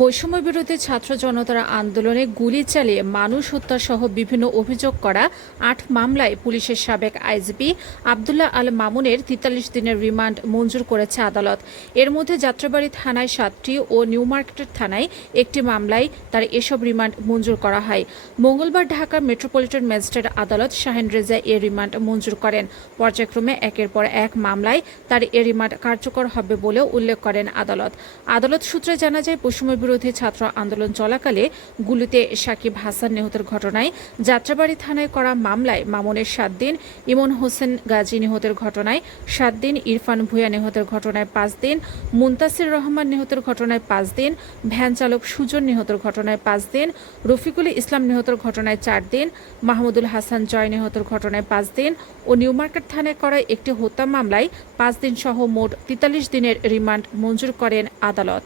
বৈষম্য বিরোধী ছাত্র জনতার আন্দোলনে গুলি চালিয়ে মানুষ হত্যা সহ বিভিন্ন অভিযোগ করা আট মামলায় পুলিশের সাবেক আইজিপি আবদুল্লাহ আল মামুনের তেতাল্লিশ দিনের রিমান্ড মঞ্জুর করেছে আদালত। এর মধ্যে যাত্রাবাড়ি থানায় সাতটি ও নিউ মার্কেটের থানায় একটি মামলায় তার এসব রিমান্ড মঞ্জুর করা হয়। মঙ্গলবার ঢাকা মেট্রোপলিটন ম্যাজিস্ট্রেট আদালত শাহিন রেজা এ রিমান্ড মঞ্জুর করেন। পর্যায়ক্রমে একের পর এক মামলায় তার এ রিমান্ড কার্যকর হবে বলেও উল্লেখ করেন আদালত। আদালত সূত্রে জানা যায়, বৈষম্য বিরোধী ছাত্র আন্দোলন চলাকালে গুলিতে সাকিব হাসান নিহতের ঘটনায় যাত্রাবাড়ি থানায় করা মামলায় মামুনের সাত দিন, ইমন হোসেন গাজী নিহতের ঘটনায় সাত দিন, ইরফান ভুঁইয়া নিহতের ঘটনায় পাঁচ দিন, মুন্তাসির রহমান নিহতের ঘটনায় পাঁচ দিন, ভ্যান চালক সুজন নিহতের ঘটনায় পাঁচ দিন, রফিকুল ইসলাম নিহতের ঘটনায় চার দিন, মাহমুদুল হাসান জয় নিহতের ঘটনায় পাঁচ দিন ও নিউ মার্কেট থানায় করা একটি হত্যা মামলায় পাঁচ দিন সহ মোট তেতাল্লিশ দিনের রিমান্ড মঞ্জুর করেন আদালত।